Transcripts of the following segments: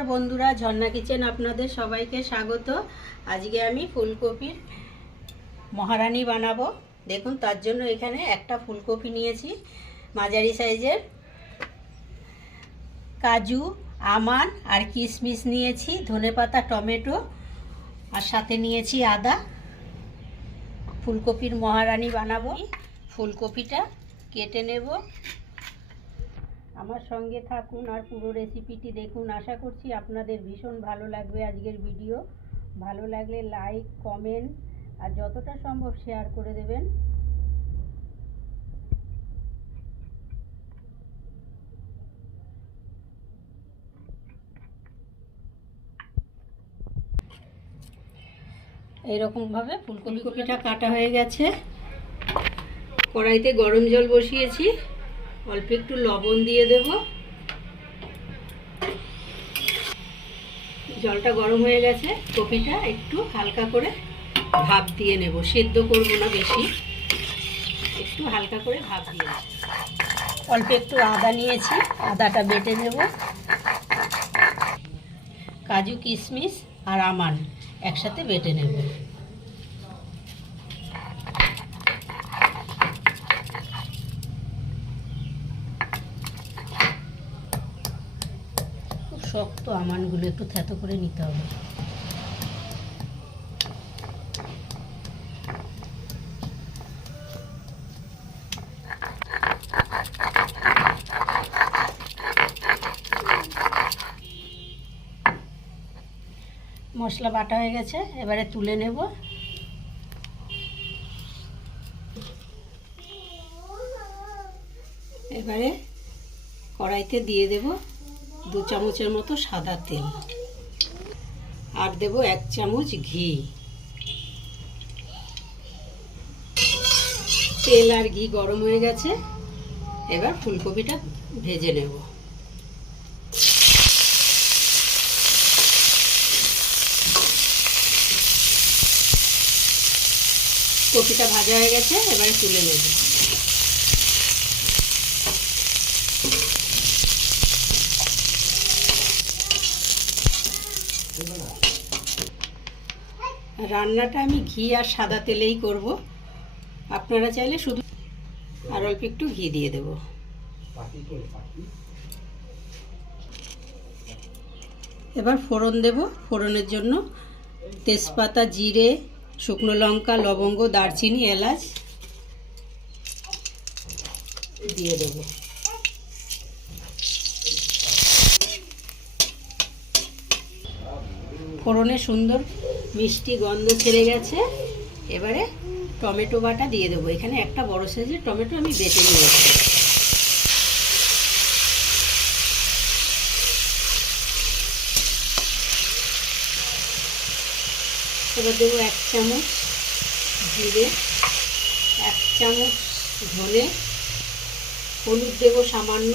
নমস্কার বন্ধুরা, ঝর্ণা কিচেন আপনাদের সবাইকে স্বাগত। আজকে আমি ফুলকপির মহারানি বানাবো। দেখুন, তার জন্য এখানে একটা ফুলকপি নিয়েছি মাঝারি সাইজের, কাজু, আমান আর কিশমিশ নিয়েছি, ধনেপাতা, টমেটো আর সাথে নিয়েছি আদা। ফুলকপির মহারানি বানাবো। ফুলকপিটা কেটে নেব। আমার সঙ্গে থাকুন আর পুরো রেসিপিটি দেখুন। আশা করছি আপনাদের ভীষণ ভালো লাগবে আজকের ভিডিও। ভালো লাগলে লাইক, কমেন্ট আর যতটা সম্ভব শেয়ার করে দেবেন। এইরকমভাবে ফুলকপিটা কাটা হয়ে গেছে। কড়াইতে গরম জল বসিয়েছি, অল্প একটু লবণ দিয়ে দেব। জলটা গরম হয়ে গেছে, কপিটা একটু হালকা করে ভাপ দিয়ে নেব। সেদ্ধ করব না বেশি, একটু হালকা করে ভাপ দিয়ে নেব। অল্প একটু আদা নিয়েছি, আদাটা বেটে নেব। কাজু, কিশমিশ আর আমান একসাথে বেটে নেব। খুব শক্ত আমানগুলো, একটু থেতো করে নিতে হবে। মশলা বাটা হয়ে গেছে, এবারে তুলে নেব। এবারে কড়াইতে দিয়ে দেব 2 চামচের মতো সাদা তেল আর দেব 1 চামচ ঘি। তেল আর ঘি গরম হয়ে গেছে, এবার ফুলকপিটা ভেজে নেব। কপিটা ভাজা হয়ে গেছে, এবারে তুলে নেব। রান্নাটা আমি ঘি আর সাদা তেলেই করব। আপনারা চাইলে শুধু আর অল্প একটু ঘি দিয়ে দেব। এবার ফোড়ন দেব। ফোড়নের জন্য তেজপাতা, জিরে, শুকনো লঙ্কা, লবঙ্গ, দারচিনি, এলাচ দিয়ে দেব। ফোড়নে সুন্দর মিষ্টি গন্ধ ছেড়ে গেছে, এবারে টমেটো বাটা দিয়ে দেবো। এখানে একটা বড় সাইজের টমেটো আমি বেটে নিয়েছি। এবার দেবো 1 চামচ জিরে, 1 চামচ ধনে, হলুদ দেবো সামান্য।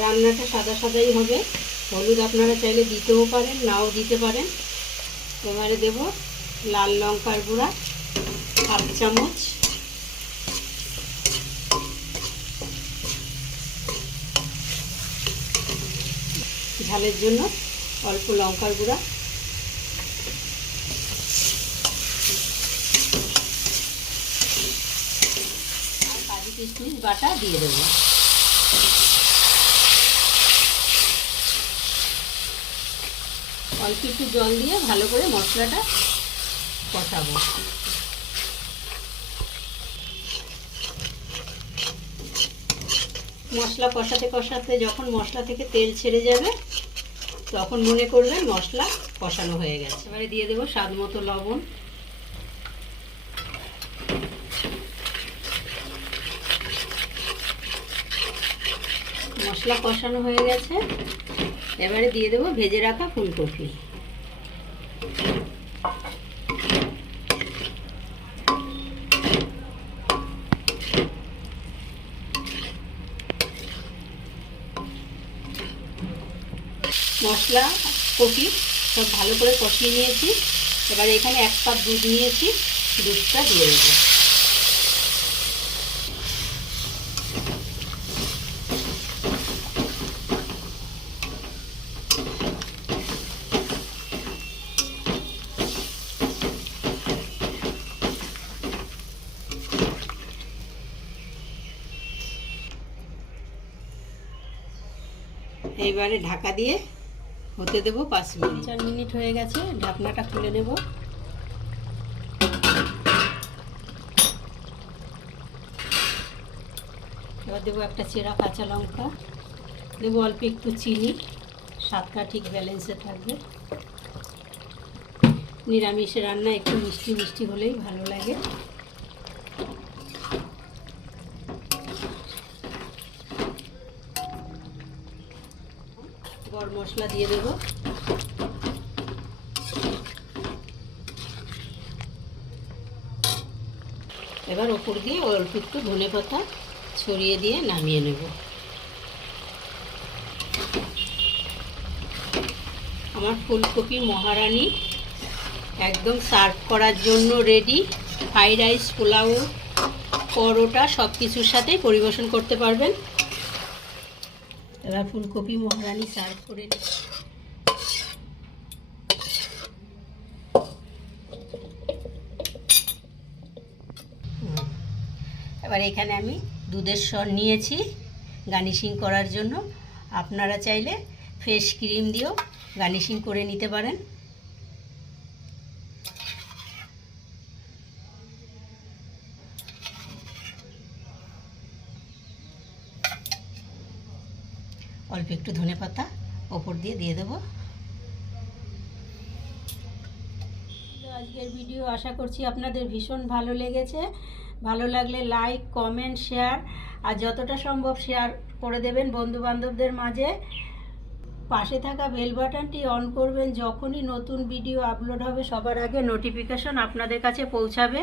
রান্নাটা সাদা সাদাই হবে, হলুদ আপনারা চাইলে দিতেও পারেন, নাও দিতে পারেন। এবারে দেব লাল লঙ্কার গুঁড়া 1/2 চামচ, ঝালের জন্য অল্প লঙ্কার গুঁড়া, আর কাজু কিশমিশ বাটা দিয়ে দেবো। অল্প একটু জল দিয়ে ভালো করে মশলাটা কষাবো। মশলা কষাতে কষাতে যখন মশলা থেকে তেল ছেড়ে যাবে, তখন মনে করবেন মশলা কষানো হয়ে গেছে। এবারে দিয়ে দেবো স্বাদ মতো লবণ। মশলা কষানো হয়ে গেছে, এবারে দিয়ে দেবো ভেজে রাখা ফুলকপি। মশলা, কপি সব ভালো করে কষিয়ে নিয়েছি। এবারে এখানে 1 কাপ দুধ নিয়েছি, দুধটা দিয়ে দেবো। এইবারে ঢাকা দিয়ে হতে দেবো 5 মিনিট। 4 মিনিট হয়ে গেছে, ঢাকনাটা খুলে নেব। এবার দেবো একটা চেরা কাঁচা লঙ্কা, দেবো অল্প একটু চিনি, স্বাদটা ঠিক ব্যালেন্সে থাকবে। নিরামিষ রান্না একটু মিষ্টি মিষ্টি হলেই ভালো লাগে। গরম মশলা দিয়ে দেব। এবার ওপর দিয়ে অল্প একটু ধনেপাতা ছড়িয়ে দিয়ে নামিয়ে নেব। আমার ফুলকপি মহারানী একদম সার্ভ করার জন্য রেডি। ফ্রাইড রাইস, পোলাও, পরোটা সব কিছুর সাথেই পরিবেশন করতে পারবেন। এবার ফুলকপি মহারানী সার্ভ করে নিই। এবার এখানে আমি দুধের সর নিয়েছি গার্নিশিং করার জন্য। আপনারা চাইলে ফ্রেশ ক্রিম দিয়েও গার্নিশিং করে নিতে পারেন। অল্প একটু ধনেপাতা ওপর দিয়ে দেবো। আজকের ভিডিও আশা করছি আপনাদের ভীষণ ভালো লেগেছে। ভালো লাগলে লাইক, কমেন্ট, শেয়ার আর যতটা সম্ভব শেয়ার করে দেবেন বন্ধুবান্ধবদের মাঝে। পাশে থাকা বেল বাটনটি অন করবেন, যখনই নতুন ভিডিও আপলোড হবে সবার আগে নোটিফিকেশন আপনাদের কাছে পৌঁছাবে।